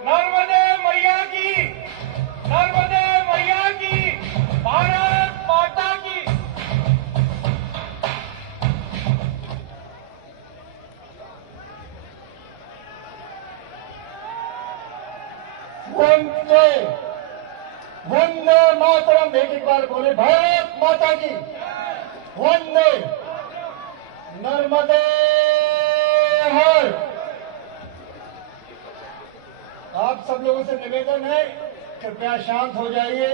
नर्मदे मैया की, नर्मदे मैया की, भारत माता की। वंदे वंदे मातरम। एक बार बोले, भारत माता की वंदे। नर्मदे हर। आप सब लोगों से निवेदन है, कृपया शांत हो जाइए।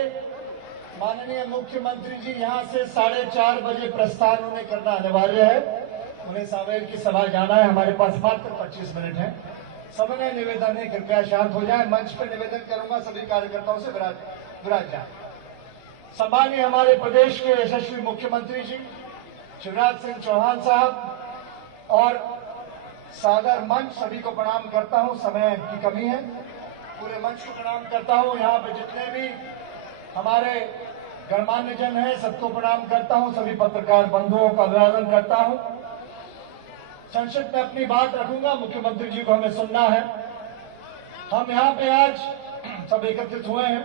माननीय मुख्यमंत्री जी यहां से 4:30 बजे प्रस्थान उन्हें करना अनिवार्य है। उन्हें सावेर की सभा जाना है। हमारे पास मात्र 25 मिनट है। सबने निवेदन है, कृपया शांत हो जाए। मंच पर निवेदन करूंगा सभी कार्यकर्ताओं से विराज जाए। सम्मानीय हमारे प्रदेश के यशस्वी मुख्यमंत्री जी शिवराज सिंह चौहान साहब और सागर मंच, सभी को प्रणाम करता हूं। समय की कमी है, पूरे मंच को प्रणाम करता हूं। यहाँ पे जितने भी हमारे गणमान्य जन हैं, सबको प्रणाम करता हूं। सभी पत्रकार बंधुओं का अभिवादन करता हूं। संक्षिप्त में अपनी बात रखूंगा, मुख्यमंत्री जी को हमें सुनना है। हम यहाँ पे आज सब एकत्रित हुए हैं,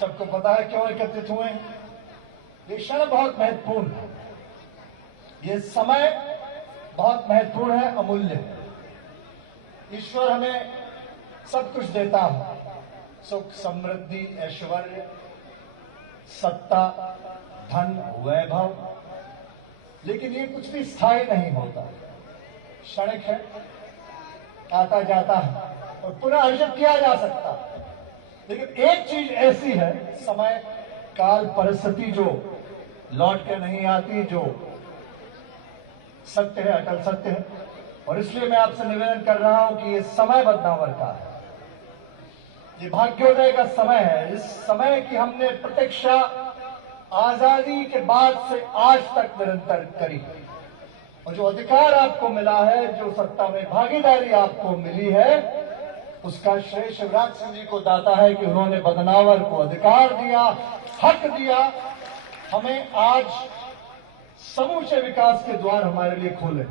सबको पता है क्यों एकत्रित हुए हैं। ये क्षण बहुत महत्वपूर्ण है, ये समय बहुत महत्वपूर्ण है, अमूल्य है। ईश्वर हमें सब कुछ देता है, सुख, समृद्धि, ऐश्वर्य, सत्ता, धन, वैभव, लेकिन ये कुछ भी स्थायी नहीं होता, क्षणिक है, आता जाता है और पुनः अर्जित किया जा सकता है। लेकिन एक चीज ऐसी है, समय, काल, परिस्थिति जो लौट के नहीं आती, जो सत्य है, अटल सत्य है। और इसलिए मैं आपसे निवेदन कर रहा हूं कि ये समय बदनावर का है, ये भाग्योदय का समय है। इस समय की हमने प्रतीक्षा आजादी के बाद से आज तक निरंतर करी, और जो अधिकार आपको मिला है, जो सत्ता में भागीदारी आपको मिली है, उसका श्रेय शिवराज सिंह जी को दाता है कि उन्होंने बदनावर को अधिकार दिया, हक दिया। हमें आज समूचे विकास के द्वार हमारे लिए खोले।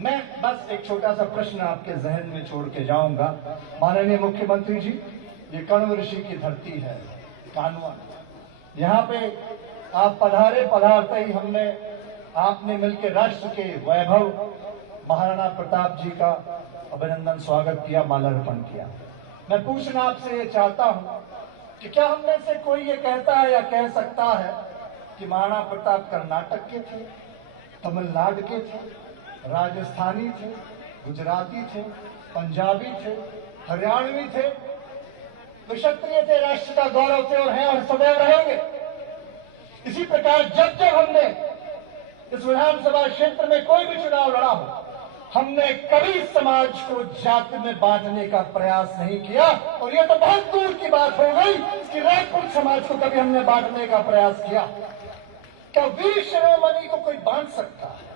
मैं बस एक छोटा सा प्रश्न आपके जहन में छोड़ के जाऊंगा। माननीय मुख्यमंत्री जी, ये कण्व ऋषि की धरती है, कानवा। यहाँ पे आप पधारे, पधारते ही आपने मिलकर राष्ट्र के वैभव महाराणा प्रताप जी का अभिनंदन, स्वागत किया, माल्यार्पण किया। मैं पूछना आपसे ये चाहता हूं कि क्या हम में से कोई ये कहता है या कह सकता है कि महाराणा प्रताप कर्नाटक के थे, तमिलनाडु के थे, राजस्थानी थे, गुजराती थे, पंजाबी थे, हरियाणवी थे, क्षत्रिय थे, राष्ट्र का गौरव थे और हैं और सदैव रहेंगे। इसी प्रकार जब जब हमने इस विधानसभा क्षेत्र में कोई भी चुनाव लड़ा हो, हमने कभी समाज को जाति में बांटने का प्रयास नहीं किया। और यह तो बहुत दूर की बात हो गई कि रायपुर समाज को कभी हमने बांटने का प्रयास किया। क्या वीर शिरोमणि को कोई बांट सकता है?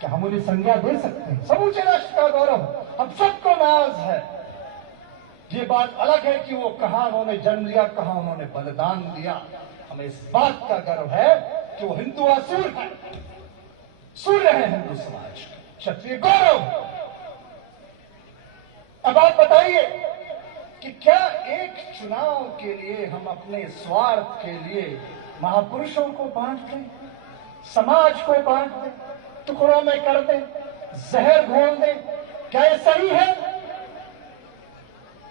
क्या हम उन्हें संज्ञा दे सकते हैं? समूचे राष्ट्र का गौरव हम सबको नाज है। ये बात अलग है कि वो कहां उन्होंने जन्म लिया, कहां उन्होंने बलिदान दिया। हमें इस बात का गर्व है कि वो हिंदू असुर है, सूर्य है हिंदू समाज, क्षत्रिय गौरव। अब आप बताइए कि क्या एक चुनाव के लिए हम अपने स्वार्थ के लिए महापुरुषों को बांट दें, समाज को बांट दें, टुकड़ों में कर दें, जहर घोल दें? क्या ये सही है?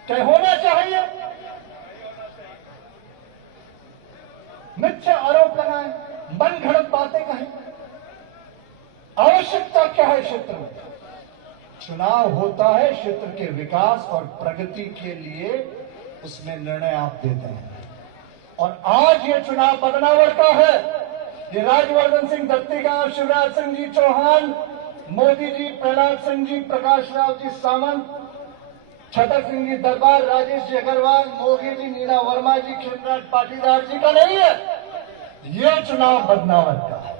क्या होना चाहिए? मिथ्या आरोप लगाएं, मन घड़त बातें कहें? आवश्यकता क्या है क्षेत्र में? चुनाव होता है क्षेत्र के विकास और प्रगति के लिए, उसमें निर्णय आप देते हैं। और आज ये चुनाव बदनावर का है। ये राजवर्धन सिंह दत्तीगांव, शिवराज सिंह जी चौहान, मोदी जी, प्रहलाद सिंह जी, प्रकाश राव जी सावंत, छतर सिंह जी दरबार, राजेश जी अग्रवाल, मोगी जी, नीना वर्मा जी, खिलराज पाटीदार जी का नहीं है। ये चुनाव बदनावर का है।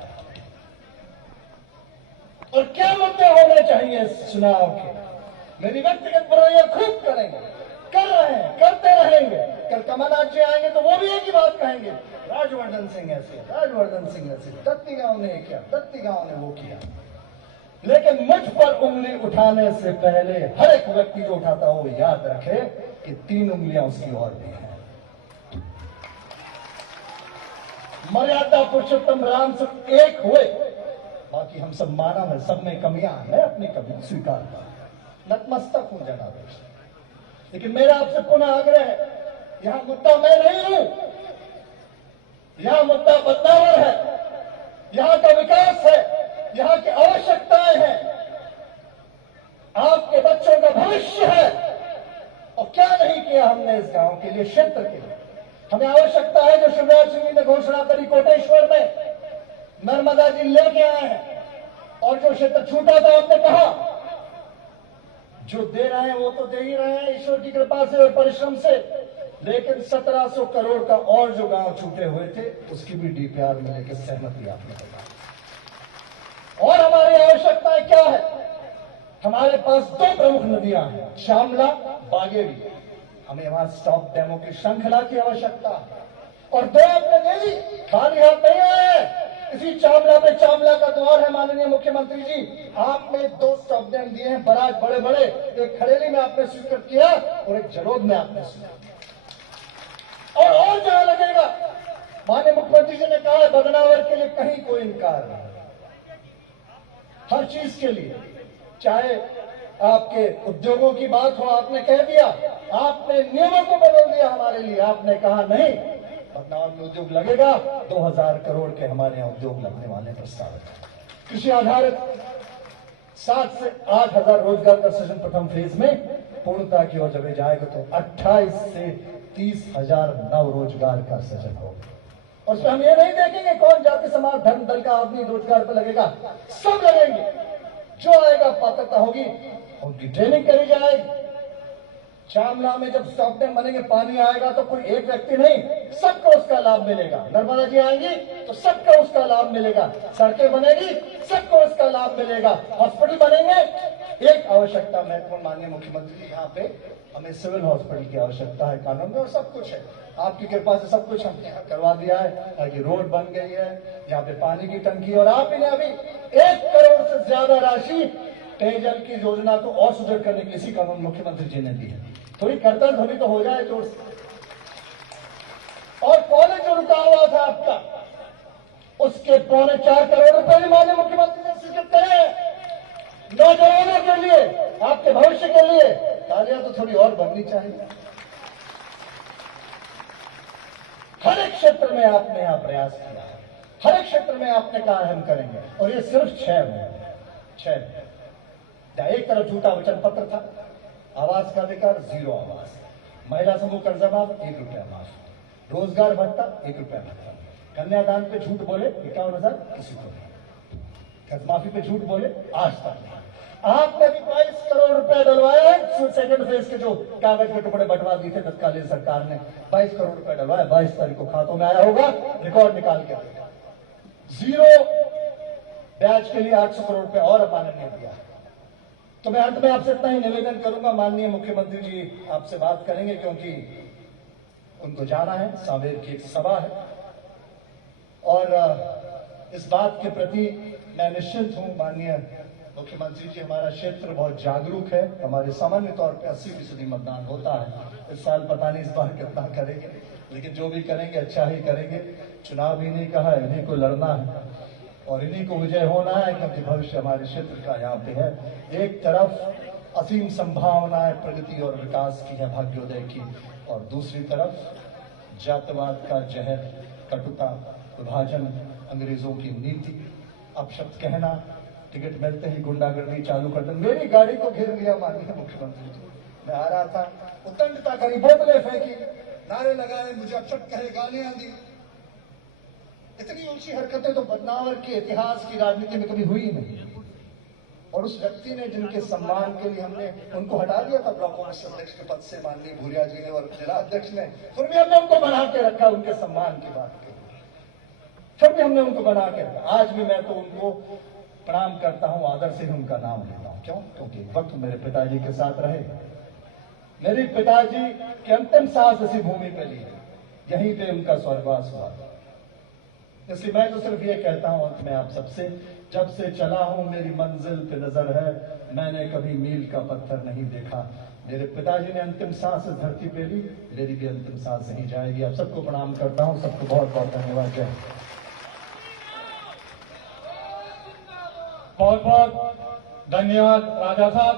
और क्या मुद्दे होने चाहिए इस चुनाव के? मेरी व्यक्तिगत बुराइयां खूब करेंगे, कर रहे हैं, करते रहेंगे। कल कमलनाथ जी आएंगे तो वो भी एक ही बात कहेंगे, राजवर्धन सिंह ऐसे, राजवर्धन सिंह ऐसे, दत्तीगांव ने किया, दत्तीगांव ने वो किया। लेकिन मुझ पर उंगली उठाने से पहले हर एक व्यक्ति जो उठाता हो याद रखे कि 3 उंगलियां उसकी और भी हैं। मर्यादा पुरुषोत्तम राम सिर्फ एक हुए, बाकी हम सब मानव है, सब में कमियां हैं। मैं अपनी कमियां स्वीकार करता, नतमस्तक हूं जनाब। लेकिन मेरा आपसे पुनः आग्रह है, यहां मुद्दा मैं नहीं हूं, यहां मुद्दा बदलावर है, यहां का विकास है, यहां की आवश्यकताएं हैं, आपके बच्चों का भविष्य है। और क्या नहीं किया हमने इस गांव के लिए, क्षेत्र के लिए। हमें आवश्यकता है जो शिवराज सिंह ने घोषणा करी कोटेश्वर में, नर्मदा जी लेके आए हैं। और जो क्षेत्र छूटा था आपने कहा, जो दे रहे हैं वो तो दे ही रहे हैं ईश्वर की कृपा से और परिश्रम से, लेकिन 1700 करोड़ का और जो गांव छूटे हुए थे उसकी भी डीपीआर मिलने की सहमति आपने बताई। और हमारी आवश्यकताएं क्या है? हमारे पास 2 प्रमुख नदियां हैं, श्यामला, बागेड़ी। हमें वहां स्टॉप डैमों की श्रृंखला की आवश्यकता है। और 2 आपने दे दी, खाली हाथ नहीं आए। इसी चामला में, चामला का द्वार है माननीय मुख्यमंत्री जी, आपने 2 स्टॉप डैम दिए हैं, बराज बड़े बड़े। एक खड़ेली में आपने स्वीकृत किया और एक जलोद में आपने स्वीकृत किया। और जहां लगेगा, माननीय मुख्यमंत्री जी ने कहा है बदनावर के लिए कहीं कोई इनकार नहीं, हर चीज के लिए। चाहे आपके उद्योगों की बात हो, आपने कह दिया, आपने नियमों को बदल दिया हमारे लिए। आपने कहा नहीं, बदनावर में उद्योग लगेगा, 2000 करोड़ के हमारे यहाँ उद्योग लगने वाले प्रस्तावित। कृषि आधारित 7 से 8000 रोजगार का सृजन प्रथम फेज में पूर्णता की ओर जब जाएगा तो 28 से 30,000 नव रोजगार का सृजन होगा। और उसमें हम ये नहीं देखेंगे कौन जाति समाज धर्म दल का आदमी रोजगार पर लगेगा, सब लगेंगे। जो आएगा पात्रता होगी, उनकी ट्रेनिंग करी जाएगी। चामला में जब स्टॉप डैम बनेंगे, पानी आएगा तो कोई एक व्यक्ति नहीं, सबको उसका लाभ मिलेगा। नर्मदा जी आएंगी तो सबको उसका लाभ मिलेगा। सड़कें बनेगी, सबको उसका लाभ मिलेगा। हॉस्पिटल बनेंगे। एक आवश्यकता महत्वपूर्ण माननीय मुख्यमंत्री जी, यहाँ पे हमें सिविल हॉस्पिटल की आवश्यकता है कानून में, और सब कुछ है। आपकी कृपा से सब कुछ हमने यहाँ करवा दिया है, ताकि रोड बन गई है, यहाँ पे पानी की टंकी, और आपने अभी 1 करोड़ से ज्यादा राशि पेयजल की योजना को और सुदृढ़ करने की इसी कानून मुख्यमंत्री जी ने दी है। थोड़ी करतल ध्वनि तो हो जाए जोर से। और कॉलेज जो रुका हुआ था आपका, उसके 4.25 करोड़ रुपए भी माननीय मुख्यमंत्री ने स्वीकृत करे हैं। नौजवानों के लिए, आपके भविष्य के लिए तालियां तो थोड़ी और बननी चाहिए। हर एक क्षेत्र में आपने यहां प्रयास किया है, हर एक क्षेत्र में आपने कहा हम करेंगे, और ये सिर्फ 6 में 6। एक तरफ झूठा वचन पत्र था, आवास का अधिकार 0 आवास, महिला समूह कर्जा माफ 1 रुपया माफ, रोजगार भत्ता 1 रुपया भत्ता, कन्यादान पे झूठ बोले 51,000 किसी को नहीं, कर्ज माफी पे झूठ बोले आज तक नहीं। आपने भी 22 करोड़ रुपए डलवाए हैं। सेकेंड फेज के जो कागज के टुकड़े बंटवा दिए थे तत्कालीन सरकार ने, 22 करोड़ रुपए डलवाए। 22 तारीख को खातों में आया होगा, रिकॉर्ड निकाल के। 0 ब्याज के लिए 800 करोड़ रुपए और अपाने ने दिया। तो मैं अंत में आपसे इतना ही निवेदन करूंगा, माननीय मुख्यमंत्री जी आपसे बात करेंगे क्योंकि उनको जाना है, सांवेर की एक सभा है, और इस बात के प्रति मैं निश्चित हूं माननीय मुख्यमंत्री जी, हमारा क्षेत्र बहुत जागरूक है। हमारे सामान्य तौर पे 80% मतदान होता है। इस साल पता नहीं इस बार कितना करेंगे, लेकिन जो भी करेंगे अच्छा ही करेंगे। चुनाव इन्हीं का है, इन्हीं को लड़ना है और इन्हीं को विजय होना है, क्योंकि भविष्य हमारे क्षेत्र का यहाँ पे है। एक तरफ असीम संभावनाएं प्रगति और विकास की है, भाग्योदय की, और दूसरी तरफ जातवाद का जहर, कटुता, विभाजन, अंग्रेजों की नीति, अपशब्द कहना, टिकट मिलते ही गुंडागर्दी चालू कर दे। मेरी गाड़ी को घेर लिया माननीय मुख्यमंत्री जी, मैं आ रहा था, उद्दंडता करी, बोतलें फेंकी, नारे लगाए, मुझे अपशब्द कहे, गालियां दी। इतनी ऊंची हरकतें तो बदनावर के इतिहास की राजनीति में कभी हुई नहीं। और उस व्यक्ति ने जिनके सम्मान के लिए हमने उनको हटा दिया था ब्लॉक कांग्रेस अध्यक्ष के पद से, माननीय भूरिया जी ने और जिला अध्यक्ष ने, फिर भी हमने उनको बना के रखा उनके सम्मान की बात के, फिर भी हमने उनको बना के रखा। आज भी मैं तो उनको प्रणाम करता हूं, आदर से ही उनका नाम लेता हूं। क्यों? क्योंकि वक्त मेरे पिताजी के साथ रहे, मेरे पिताजी की अंतिम सांस इसी भूमि पे ली, यहीं पे उनका स्वर्गवास हुआ। इसलिए मैं तो सिर्फ ये कहता हूं अंत में आप सबसे, जब से चला हूं मेरी मंजिल पे नजर है, मैंने कभी मील का पत्थर नहीं देखा, मेरे पिताजी ने अंतिम सांस इस धरती पे ली, मेरी भी अंतिम सांस नहीं जाएगी। आप सबको प्रणाम करता हूं, सबको बहुत बहुत धन्यवाद। जय हिंद। बहुत बहुत धन्यवाद राजा साहब।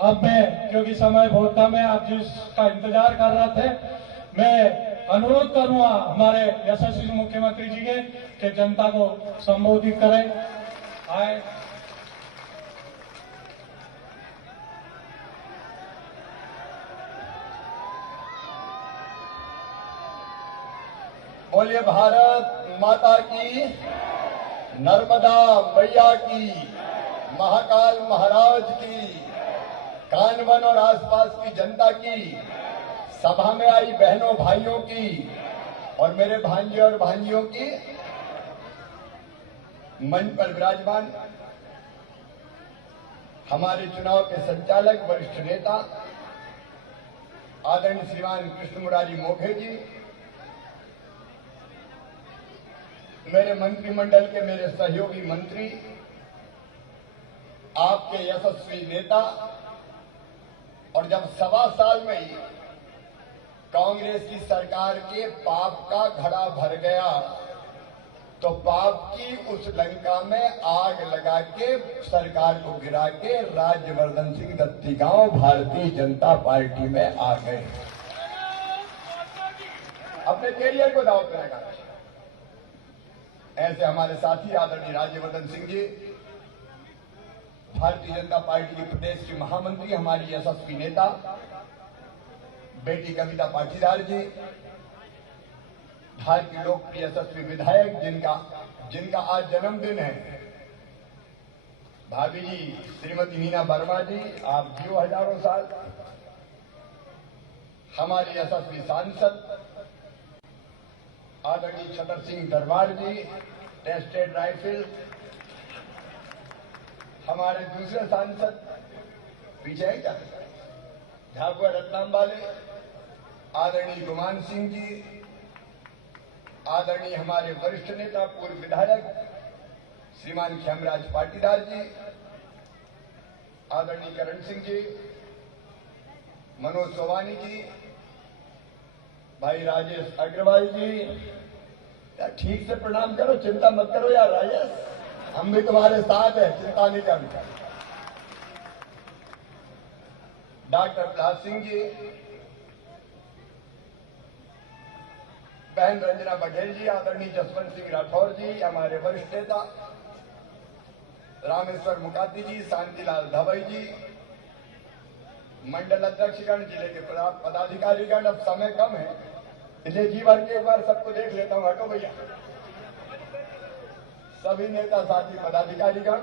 अब मैं, क्योंकि समय बहुत कम है, आप जिसका इंतजार कर रहे थे, मैं अनुरोध करूंगा हमारे यशस्वी मुख्यमंत्री जी के कि जनता को संबोधित करें। आए। बोलिए भारत माता की, नर्मदा मैया की, महाकाल महाराज की, कानवन और आसपास की जनता की, सभा में आई बहनों भाइयों की और मेरे भांजे और भांजियों की, मंच पर विराजमान हमारे चुनाव के संचालक वरिष्ठ नेता आदरणीय श्रीमान कृष्ण मुरारी मोघे जी, मेरे मंत्रिमंडल के मेरे सहयोगी मंत्री, आपके यशस्वी नेता, और जब 1.25 साल में ही कांग्रेस की सरकार के पाप का घड़ा भर गया तो पाप की उस लंका में आग लगा के सरकार को गिरा के राज्यवर्धन सिंह दत्तीगांव भारतीय जनता पार्टी में आ गए, अपने कैरियर को दांव पे लगा। ऐसे हमारे साथी आदरणीय राज्यवर्धन सिंह जी, भारतीय जनता पार्टी की प्रदेश की महामंत्री, हमारी यशस्वी नेता बेटी कविता पाटीदार जी, भारतीय लोकप्रिय यशस्वी विधायक जिनका आज जन्मदिन है, भाभी जी श्रीमती मीना वर्मा जी, आप जियो हजारों साल। हमारे यशस्वी सांसद आदरणीय छतर सिंह दरबार जी, टेस्टेड राइफल। हमारे दूसरे सांसद पीछे है क्या, झाबुआ रत्नाम वाले आदरणीय गुमान सिंह जी, आदरणीय हमारे वरिष्ठ नेता पूर्व विधायक श्रीमान खेमराज पाटीदार जी, आदरणीय करण सिंह जी, मनोज सोवानी जी, भाई राजेश अग्रवाल जी। यार ठीक से प्रणाम करो, चिंता मत करो यार राजेश, हम भी तुम्हारे साथ हैं, चिंता नहीं करना। डॉक्टर प्रहलाद सिंह जी, बहन रंजना बघेल जी, आदरणीय जसवंत सिंह राठौर जी, हमारे वरिष्ठ नेता रामेश्वर मुकाती जी, शांतिलाल धवई जी, मंडल अध्यक्षगण, जिले के पदाधिकारीगण। अब समय कम है इसलिए जी भर के एक बार सबको देख लेता हूं। हटो भैया, सभी नेता साथी पदाधिकारीगण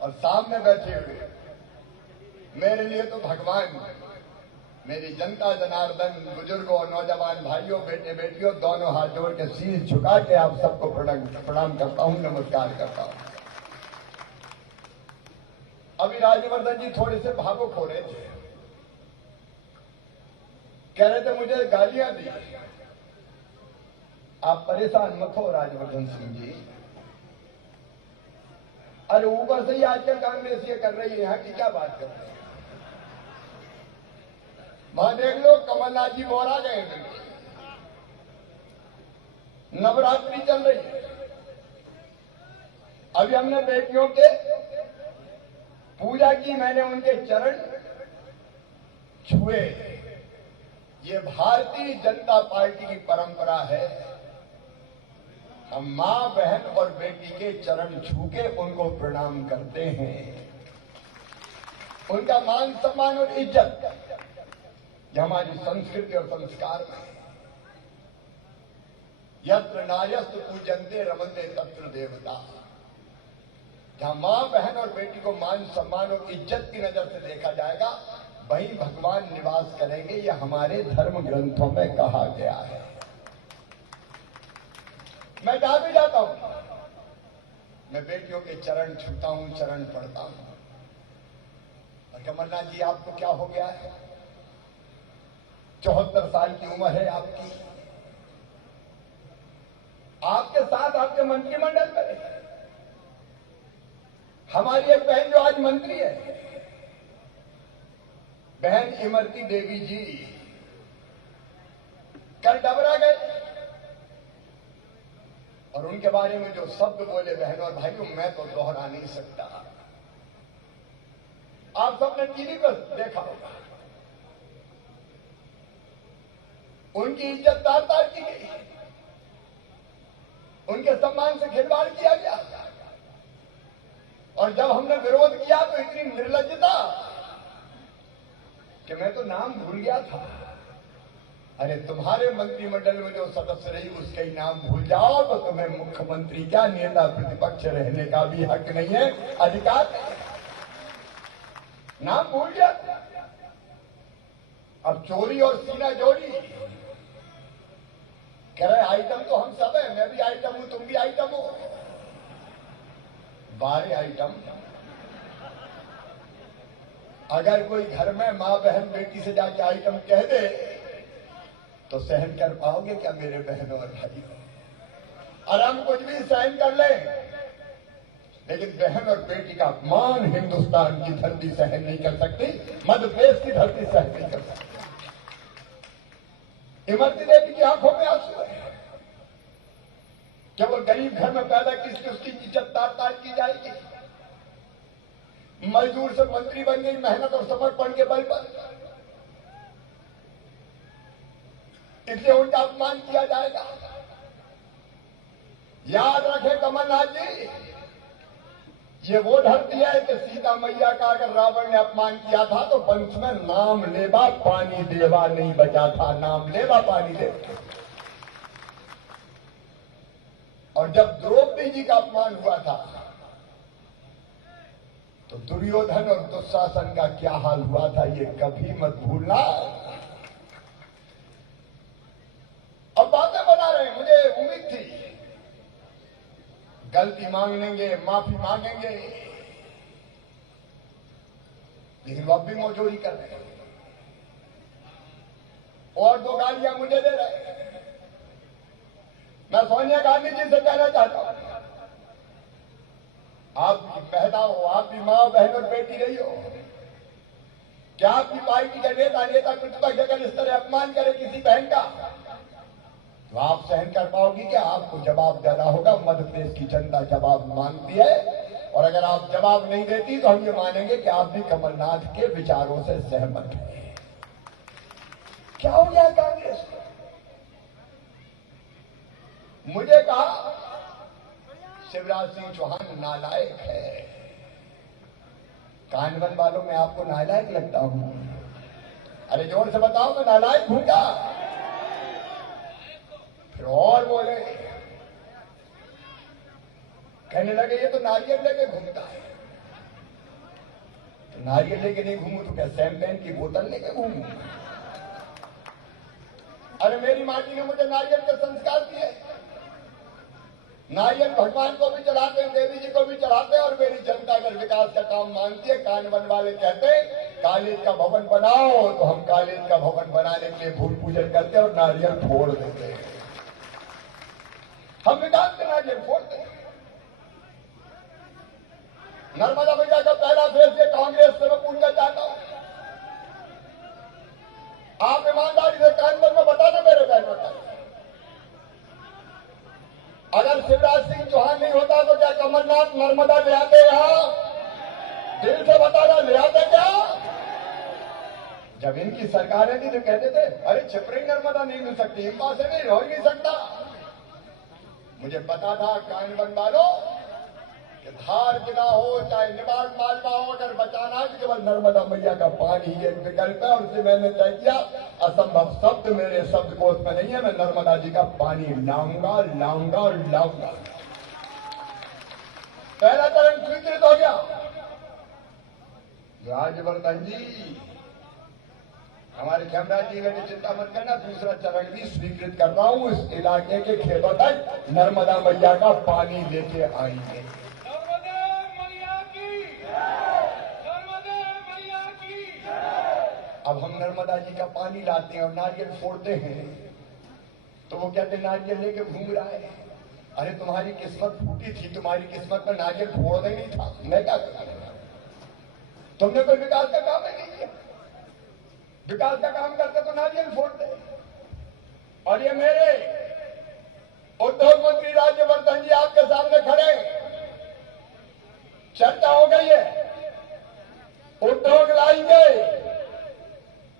और सामने बैठे हुए मेरे लिए तो भगवान, मेरी जनता जनार्दन, बुजुर्गों, नौजवान भाइयों, बेटे बेटियों, दोनों हाथ जोड़ के शीश झुका के आप सबको प्रणाम करता हूं, नमस्कार करता हूं। अभी राज्यवर्धन जी थोड़े से भावुक हो रहे थे, कह रहे थे मुझे गालियां दी। आप परेशान मत हो राज्यवर्धन सिंह जी, अरे ऊपर से ही आजकल कांग्रेस ये कर रही है, यहाँ की क्या बात कर रहे हैं। वहां देख लो कमलनाथ जी बोरा गए, नवरात्रि चल रही है। अभी हमने बेटियों के पूजा की, मैंने उनके चरण छुए। ये भारतीय जनता पार्टी की परंपरा है, हम मां, बहन और बेटी के चरण छू के उनको प्रणाम करते हैं। उनका मान सम्मान और इज्जत ये हमारी संस्कृति और संस्कार में है। यत्र नार्यस्तु पूजन्ते रमन्ते तत्र देवता। जहां मां, बहन और बेटी को मान सम्मान और इज्जत की नजर से देखा जाएगा, वहीं भगवान निवास करेंगे, यह हमारे धर्म ग्रंथों में कहा गया है। मैं जहां भी जाता हूं, मैं बेटियों के चरण छूता हूं, चरण पढ़ता हूं। और कमलनाथ जी आपको क्या हो गया है, 74 साल की उम्र है आपकी, आपके साथ आपके मंत्रिमंडल में हमारी एक बहन जो आज मंत्री है, बहन इमरती देवी जी कल डबरा गए और उनके बारे में जो शब्द बोले बहनों और भाइयों, मैं तो दोहरा नहीं सकता। आप सबने टीवी पर देखा होगा, उनकी इज्जत तार-तार की गई, उनके सम्मान से खिलवाड़ किया गया, और जब हमने विरोध किया तो इतनी निर्लज्जता कि मैं तो नाम भूल गया था। अरे तुम्हारे मंत्रिमंडल में जो सदस्य रही उसका ही नाम भूल जाओ तो तुम्हें मुख्यमंत्री क्या नेता प्रतिपक्ष रहने का भी हक नहीं है, अधिकार नहीं है। नाम भूल गया। अब चोरी और सीना जोड़ी कह रहे आइटम तो हम सब है, मैं भी आइटम हूं, तुम भी आइटम हो, 12 आइटम। अगर कोई घर में मां बहन बेटी से जाके आइटम कह दे तो सहन कर पाओगे क्या मेरे बहनों और भाइयों? और हम कुछ भी सहन कर ले, लेकिन बहन और बेटी का अपमान हिंदुस्तान की धरती सहन नहीं कर सकती, मध्य प्रदेश की धरती सहन नहीं कर सकती। इमरती देवी की आंखों में आंसू है। केवल गरीब घर में पैदा किसकी उसकी इज्जत तार-तार की जाएगी। मजदूर से मंत्री बन गई मेहनत और समर्पण के बल पर, इसलिए उनका अपमान किया जाएगा। याद रखें कमलनाथ जी, ये वो धरती है कि सीता मैया का अगर रावण ने अपमान किया था तो वंश में नाम लेवा पानी देवा नहीं बचा था, नाम लेवा पानी देवा। और जब द्रौपदी जी का अपमान हुआ था तो दुर्योधन और दुशासन का क्या हाल हुआ था, ये कभी मत भूलना। अब बातें बना रहे हैं, मुझे उम्मीद थी गलती मांगेंगे, माफी मांगेंगे, लेकिन वो अब भी मौजूरी कर रहे हैं और 2 गालियां मुझे दे रहे हैं। मैं सोनिया गांधी जी से कहना चाहता हूं, आप भी पैदा हो, आप भी मां बहन और बेटी रही हो, क्या आपकी पार्टी का नेता प्रतिपक्ष अगर इस तरह अपमान करे किसी बहन का तो आप सहन कर पाओगी क्या? आपको जवाब देना होगा। मध्य प्रदेश की जनता जवाब मांगती है, और अगर आप जवाब नहीं देती तो हम ये मानेंगे कि आप भी कमलनाथ के विचारों से सहमत हैं। क्या हो गया कांग्रेस को? मुझे कहा शिवराज सिंह चौहान नालायक है। कानवन वालों में आपको नालायक लगता हूं? अरे जोर से बताओ, मैं नालायक हूं क्या? फिर और बोले, कहने लगे ये तो नारियल लेके घूमता है। तो नारियल लेके नहीं घूमू तो क्या शैंपेन की बोतल लेके घूमू? अरे मेरी माटी ने मुझे नारियल के संस्कार दिए। नारियल भगवान को भी चढ़ाते हैं, देवी जी को भी चढ़ाते हैं, और मेरी जनता अगर विकास का काम मांगती है, कानवन वाले कहते हैं कॉलेज का भवन बनाओ, तो हम कॉलेज का भवन बनाने के लिए भूमि पूजन करते हैं और नारियल फोड़ देते हैं। हम विकास के नारियल फोड़ते हैं। नर्मदा मैया का पहला फेज ये कांग्रेस से मैं पूछना चाहता हूं, आप ईमानदारी से कानवन में बताना मेरे बहनों का, अगर शिवराज सिंह चौहान नहीं होता तो क्या कमलनाथ नर्मदा ले आते? यहां दिल से बताना, ले आते क्या? जब इनकी सरकारें थी तो कहते थे अरे छिपरी नर्मदा नहीं मिल सकती, इम्पा से नहीं हो ही नहीं सकता। मुझे पता था कानवन वालों कि धार जिला हो चाहे निवाड़ मालवा हो, अगर बचाना है तो केवल नर्मदा मैया का पानी ही एक विकल्प है, और उसे मैंने तय किया। असंभव शब्द मेरे शब्दकोश में नहीं है, मैं नर्मदा जी का पानी लाऊंगा लाऊंगा और लाऊंगा। पहला चरण स्वीकृत हो गया। राजवर्धन जी, हमारे खेमराज जी ने चिंता मत करना, दूसरा चरण भी स्वीकृत कर रहा हूं। इस इलाके के खेतों तक नर्मदा मैया का पानी लेके आएंगे। अब हम नर्मदा जी का पानी लाते हैं और नारियल फोड़ते हैं तो वो कहते नारियल लेके घूम रहा है। अरे तुम्हारी किस्मत फूटी थी, तुम्हारी किस्मत में नारियल फोड़ना ही नहीं था, मैं क्या करूं? तुमने कोई विकास का काम ही नहीं किया। विकास का काम करते तो नारियल फोड़ते। और ये मेरे उद्योग मंत्री राज्यवर्धन जी आपके सामने खड़े, चर्चा हो गई है, उद्योग लाएंगे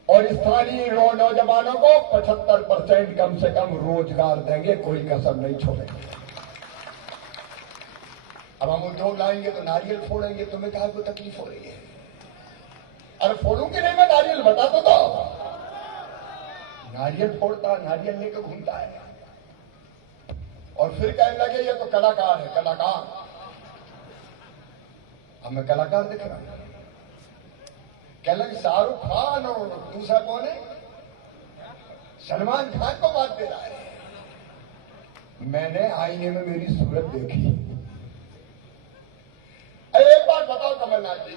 और स्थानीय नौजवानों को 75% कम से कम रोजगार देंगे, कोई कसर नहीं छोड़ेंगे। अब हम उद्योग लाएंगे तो नारियल फोड़ेंगे, तुम्हें कहा कोई तकलीफ हो रही है? अरे फोड़ूंगी नहीं मैं नारियल, बता तो नारियल फोड़ता, नारियल लेकर घूमता है और फिर कहने लगे ये तो कलाकार है, कलाकार। अब मैं कलाकार दिख रहा हूं, कहने लगे शाहरुख खान और दूसरा कौन है, सलमान खान को बात दे रहा है। मैंने आईने में मेरी सूरत देखी। अरे एक बात बताओ कमलनाथ जी,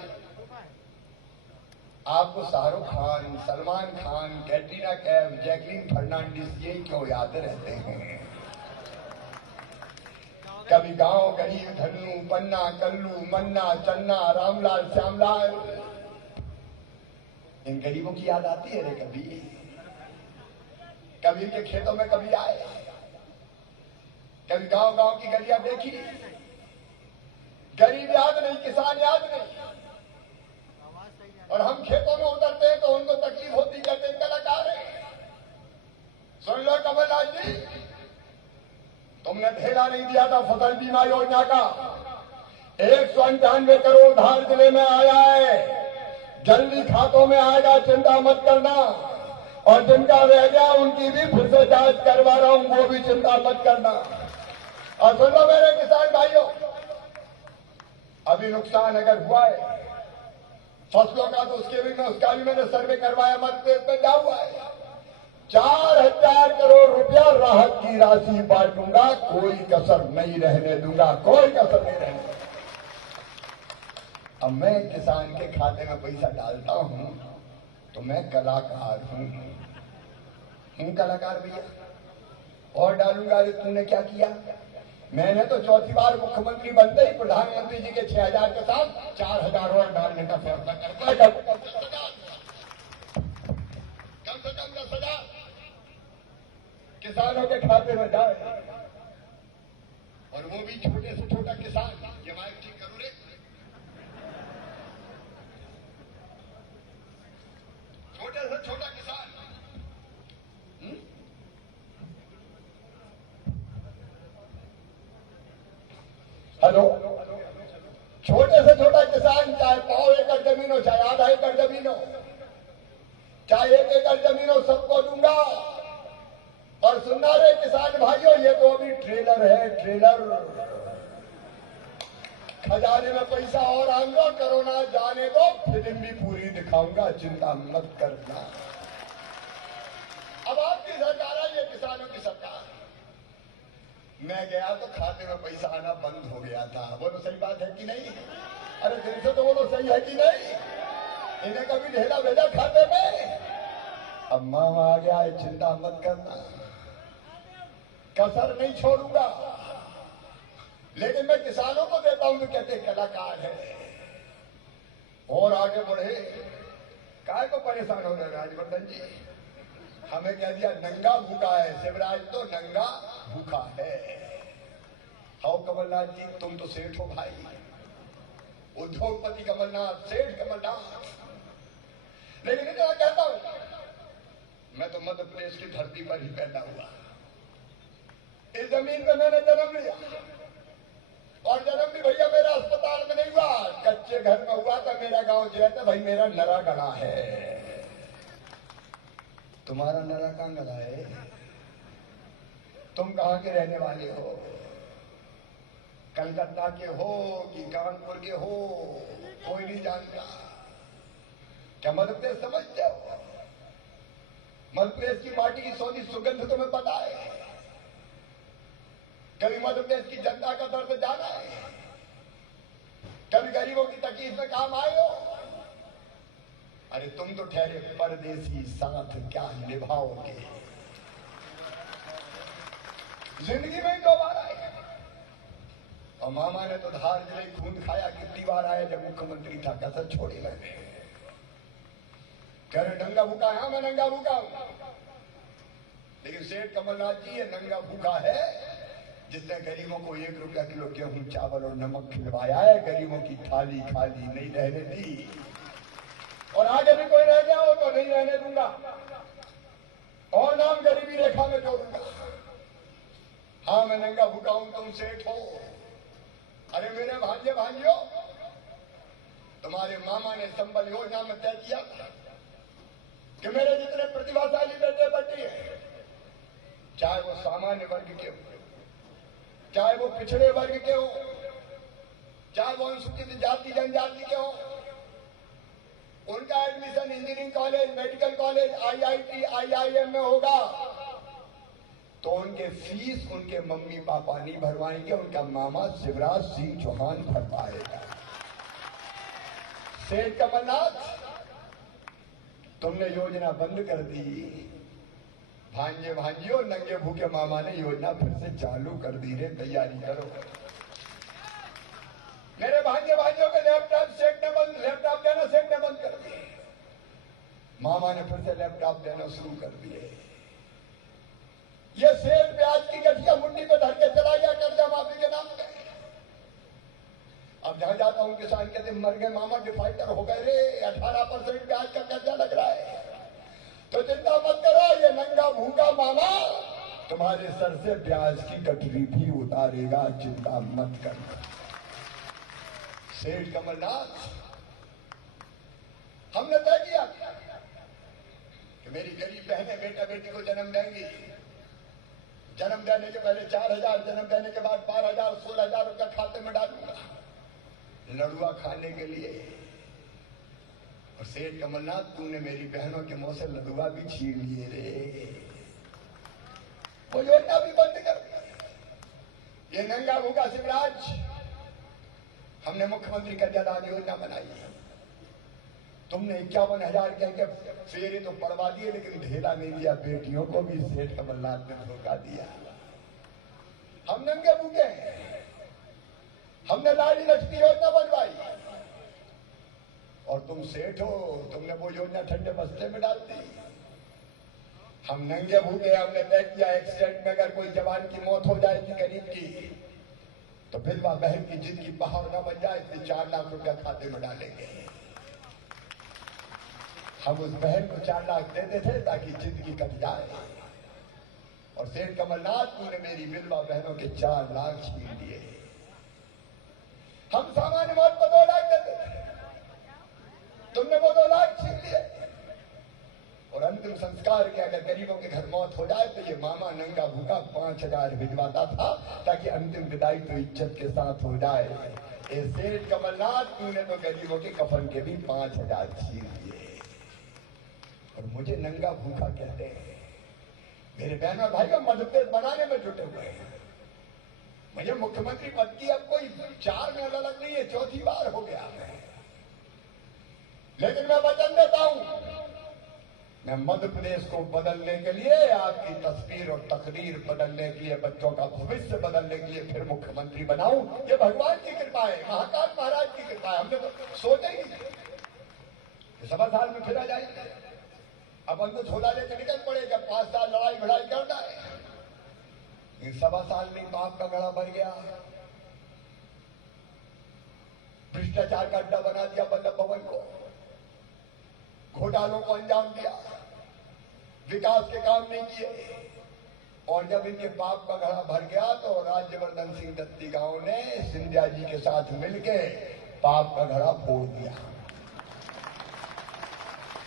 आपको शाहरुख खान, सलमान खान, कैटरीना कैफ, जैकलीन फर्नांडिस ये क्यों याद रहते हैं? कभी गांव गरीब, धन्नू, पन्ना, कल्लू, मन्ना, चन्ना, रामलाल, श्यामलाल, इन गरीबों की याद आती है रे कभी? कभी इनके खेतों में कभी आए, कभी गांव गांव की गलियां देखी? गरीब याद नहीं, किसान याद नहीं। और हम खेतों में उतरते हैं तो उनको तकलीफ होती, कहते हैं कलाकार है। सुन लो कमलनाथ जी, तुमने ढेला नहीं दिया था फसल बीमा योजना का, 198 करोड़ धार जिले में आया है, जल्दी खातों में आएगा, चिंता मत करना। और जिनका रह गया उनकी भी फिर से जांच करवा रहा हूं, वो भी चिंता मत करना। और सुन लो मेरे किसान भाइयों, अभी नुकसान अगर हुआ है फसलों का तो उसका भी मैंने सर्वे करवाया, मध्य प्रदेश में जा हुआ है। 4000 करोड़ रुपया राहत की राशि बांटूंगा, कोई कसर नहीं रहने दूंगा, कोई कसर नहीं रहने दूंगा। अब मैं किसान के खाते में पैसा डालता हूं तो मैं कलाकार हूं कलाकार भैया, और डालूंगा। अरे तूने क्या किया? मैंने तो चौथी बार मुख्यमंत्री बनते ही प्रधानमंत्री जी के 6000 के साथ 4000 और डालने का फैसला करता है। कम से कम 10,000 किसानों के खाते में जाए, और वो भी छोटे से छोटा किसान। ये माइक ठीक करो रे, छोटे से छोटा किसान। हेलो, छोटे से छोटा किसान, चाहे 1.5 एकड़ जमीन हो, चाहे आधा एकड़ जमीन हो, चाहे 1 एकड़ जमीन हो, सबको दूंगा। और सुनना रे किसान भाइयों, ये तो अभी ट्रेलर है, ट्रेलर। खजाने में पैसा और आऊंगा, कोरोना जाने दो, फिल्म भी पूरी दिखाऊंगा, चिंता मत करना। अब आपकी सरकार है, ये किसानों की सरकार। मैं गया तो खाते में पैसा आना बंद हो गया था। बोलो सही बात है कि नहीं? अरे दिल से तो बोलो सही है कि नहीं? इन्हें कभी ढेला भेजा खाते में? अब मामा आ गया है, चिंता मत करना, कसर नहीं छोड़ूंगा। लेकिन मैं किसानों को देता हूं तो कहते कलाकार है। और आगे बढ़े, काय को परेशान हो रहे राजवर्धन जी? हमें कह दिया नंगा भूखा है, शिवराज तो नंगा भूखा है। हाउ कमलनाथ जी, तुम तो सेठ हो भाई, उद्योगपति कमलनाथ, सेठ कमलनाथ। लेकिन इतना कहता हूं, मैं तो मध्य प्रदेश की धरती पर ही पैदा हुआ, इस जमीन पे मैंने जन्म लिया। और जन्म भी भैया मेरा अस्पताल में नहीं हुआ, कच्चे घर में हुआ था। मेरा गांव जो है भाई, मेरा नरा गला है। तुम्हारा नरा कहां गला है? तुम कहां के रहने वाले हो? कलकत्ता के हो कि कानपुर के हो, कोई नहीं जानता। क्या मध्य प्रदेश समझते हो? मध्य प्रदेश की माटी की सोनी सुगंध तुम्हें पता है? कभी मध्य प्रदेश की जनता का दर्द जाना है? कभी गरीबों की तकलीफ में काम आए हो? अरे तुम तो ठहरे परदेसी, साथ क्या निभाओगे? जिंदगी में ही 2 बार आए, और मामा ने तो धार जिले खून खाया। कितनी बार आया जब मुख्यमंत्री था, कसर छोड़ी मैंने। कह रहे नंगा भूखा है। हाँ, मैं नंगा भूखा हूं, लेकिन सेठ कमलनाथ जी ये नंगा भूखा है जिसने गरीबों को 1 रुपया किलो गेहूं चावल और नमक खिलवाया है, गरीबों की थाली खाली नहीं रहने दी। और आगे भी कोई रह गया हो तो नहीं रहने दूंगा, और नाम गरीबी रेखा में जोड़ूंगा। हाँ, मैं नंगा भूखा हूं, तुम सेठ हो। अरे मेरे भांजे भांजियों, तुम्हारे मामा ने संबल योजना में तय किया कि मेरे जितने प्रतिभाशाली बेटे बेटी हैं, चाहे वो सामान्य वर्ग के हो, चाहे वो पिछड़े वर्ग के हो, चाहे वो अनुसूचित जाति जनजाति के हो, उनका admission engineering college, medical college, IIT, IIM में होगा तो उनके फीस उनके मम्मी पापा नहीं भरवाएंगे, उनका मामा शिवराज सिंह चौहान भरवाएगा। सेठ कमलनाथ, तुमने योजना बंद कर दी। भांजे भांजियों, नंगे भूखे मामा ने योजना फिर से चालू कर दी रे, तैयारी करो। मेरे भांजे भांजियों के लैपटॉप देना सेठ ने बंद कर दिए। मामा ने फिर से लैपटॉप देना शुरू कर दिए। ये सेठ ब्याज की गठिया मुंडी पे धर के चला गया कर्जा माफी के नाम पे। अब जहां जाता हूं किसान कहते मर गए मामा, डिफाल्टर हो गए रे, 18% ब्याज का कर्जा लग रहा है। तो चिंता मत करो, ये नंगा भूखा मामा तुम्हारे सर से ब्याज की गठरी भी उतारेगा, चिंता मत करना। सेठ कमलनाथ, हमने तय किया कि मेरी गरीब बहनें बेटा बेटी को जन्म देंगी। जन्म देने के पहले 4,000, जन्म देने के बाद 12,000, 16,000 रुपया खाते में डालूंगा लड़ुआ खाने के लिए। और सेठ कमलनाथ, तूने मेरी बहनों के मुंह से लड़ुआ भी छीन लिए रे, वो योजना भी बंद कर दी। ये नंगा भूखा शिवराज, हमने मुख्यमंत्री कन्यादान योजना बनाई है। तुमने 51,000 कह के फेरे तो पड़वा दिए, लेकिन ढेला नहीं दिया बेटियों को भी। सेठ कमलनाथ ने धोखा दिया। हम नंगे भूखे हैं। हमने लाड़ी लक्ष्मी योजना बनवाई और तुम सेठ हो, तुमने वो योजना ठंडे बस्ते में डाल दी। हम नंगे भूखे, हमने तय किया एक्सीडेंट में अगर कोई जवान की मौत हो जाएगी गरीब की, तो विधवा बहन की जिंदगी पहाड़ न बन जाए, इसलिए 4 लाख रुपया खाते में डालेंगे। हम उस बहन को 4 लाख देते थे ताकि जिंदगी कट जाए। और सेठ कमलनाथ, तूने मेरी विधवा बहनों के 4 लाख छीन लिए। हम सामान्य मौत को 2 लाख देते थे, तुमने वो 2 लाख छीन लिए। और अंतिम संस्कार के अगर गरीबों के घर मौत हो जाए तो ये मामा नंगा भूखा 5,000 भिजवाता था ताकि अंतिम विदाई तो इज्जत के साथ हो जाए। ए सेठ कमलनाथ, तूने तो गरीबों के कफन के भी 5,000 छीन लिए और मुझे नंगा भूखा कहते हैं। मेरे बहन और भाइयों, मध्य प्रदेश बनाने में जुटे हुए हैं। मुझे मुख्यमंत्री पद की अब कोई 4 में अलग नहीं है, 4थी बार हो गया है। लेकिन मैं वचन देता हूं, मैं मध्य प्रदेश को बदलने के लिए, आपकी तस्वीर और तकदीर बदलने के लिए, बच्चों का भविष्य बदलने के लिए फिर मुख्यमंत्री बनाऊं। ये भगवान की कृपा है, महाकाल महाराज की कृपा है। हमने तो सोचा ही नहीं 7 साल में फिर आ जाएंगे। अब हम तो झोला लेकर निकल पड़े, जब 5 साल लड़ाई भड़ाई करना है। इन 7 साल में पाप का गड़ा भर गया, भ्रष्टाचार का अड्डा बना दिया वल्लभ भवन को, घोटालों को अंजाम दिया, विकास के काम नहीं किए। और जब इनके पाप का घड़ा भर गया तो राज्यवर्धन सिंह दत्तीगांव ने सिंधिया जी के साथ मिलके पाप का घड़ा फोड़ दिया।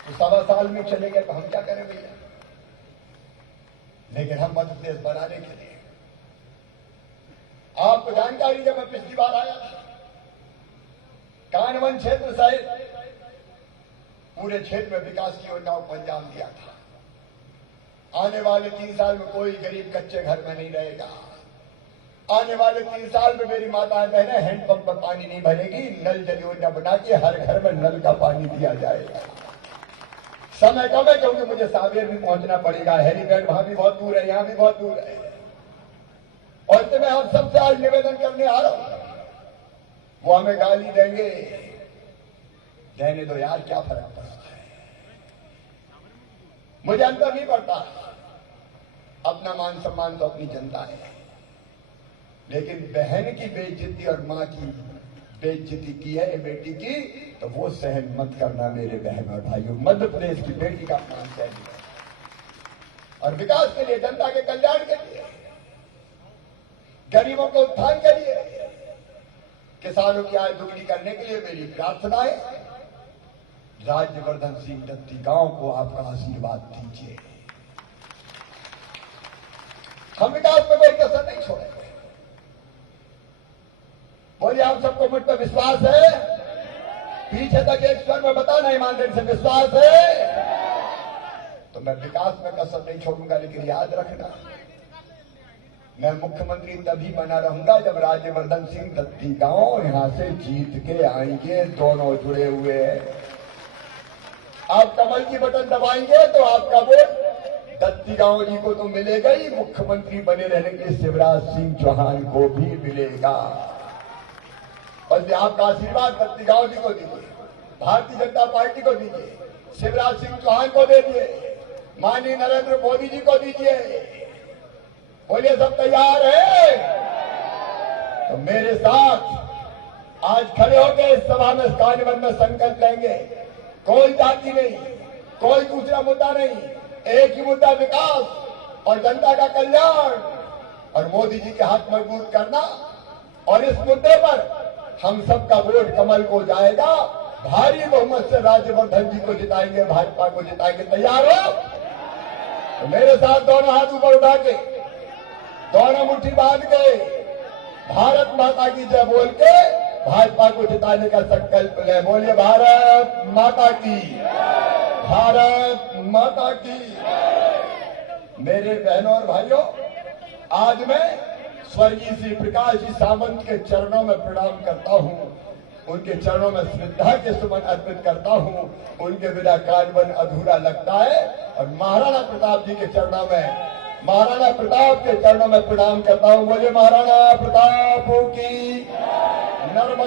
तो 7 साल में चले गए तो हम क्या करें भैया। लेकिन हम मध्य प्रदेश बनाने के लिए, आपको जानकारी, जब मैं पिछली बार आया था, कानवन क्षेत्र सहित पूरे क्षेत्र में विकास की योजनाओं को अंजाम दिया था। आने वाले 3 साल में कोई गरीब कच्चे घर में नहीं रहेगा। आने वाले 3 साल में मेरी माताएं बहनें हैंडपंप पर पानी नहीं भरेगी, नल जल योजना बना के हर घर में नल का पानी दिया जाएगा। समय कम है क्योंकि मुझे सावेर भी पहुंचना पड़ेगा, हेलीपैड वहां भी बहुत दूर है, यहां भी बहुत दूर है। और इससे मैं आप सबसे आज निवेदन करने आ रहा हूं। वो हमें गाली देंगे, रहने दो यार, क्या फर्क पड़ता है। मुझे अंतर नहीं पड़ता, अपना मान सम्मान तो अपनी जनता है, लेकिन बहन की बेइज्जती और मां की बेइज्जती की है बेटी की, तो वो सहन मत करना मेरे बहन और भाइयों। मध्य प्रदेश की बेटी का अपमान सहन है, और विकास के लिए, जनता के कल्याण के लिए, गरीबों के उत्थान के लिए, किसानों की आय दुगनी करने के लिए मेरी प्रार्थना है, राज्यवर्धन सिंह दत्ती गांव को आपका आशीर्वाद दीजिए। हम विकास में कोई कसर नहीं छोड़ेंगे। बोलिए, आप सबको मुझ पर विश्वास है? पीछे तक एक स्वर में बताना, ईमानदारी से विश्वास है? तो मैं विकास में कसर नहीं छोड़ूंगा, लेकिन याद रखना, मैं मुख्यमंत्री तभी बना रहूंगा जब राज्यवर्धन सिंह दत्ती गांव यहां से जीत के आएंगे। दोनों जुड़े हुए हैं। आप कमल की बटन दबाएंगे तो आपका वोट दत्ती गांव जी को तो मिलेगा ही, मुख्यमंत्री बने रहने के लिए शिवराज सिंह चौहान को भी मिलेगा। बस आपका आशीर्वाद दत्ती गांव जी को दीजिए, भारतीय जनता पार्टी को दीजिए, शिवराज सिंह चौहान को दे दिए, माननीय नरेंद्र मोदी जी को दीजिए। बोलिए, सब तैयार है? तो मेरे साथ आज खड़े होकर इस सभा में, इस कार्निवल में संकल्प लेंगे, कोई जाति नहीं, कोई दूसरा मुद्दा नहीं, एक ही मुद्दा, विकास और जनता का कल्याण और मोदी जी के हाथ मजबूत करना। और इस मुद्दे पर हम सबका वोट कमल को जाएगा, भारी बहुमत से राज्यवर्धन जी को जिताएंगे, भाजपा को जिताएंगे। तैयार हो? तो मेरे साथ दोनों हाथ ऊपर उठा के, दोनों मुट्ठी बांध के, भारत माता की जय बोल के भाजपा को जिताने का संकल्प ले। बोलिए, भारत माता की, भारत माता की। मेरे बहनों और भाइयों, आज मैं स्वर्गीय श्री प्रकाश जी सावंत के चरणों में प्रणाम करता हूं, उनके चरणों में श्रद्धा के सुमन अर्पित करता हूं। उनके बिना कार्निवल अधूरा लगता है। और महाराणा प्रताप जी के चरणों में, महाराणा प्रताप के चरणों में प्रणाम करता हूं। बोलिए, महाराणा प्रताप की नर्मदा।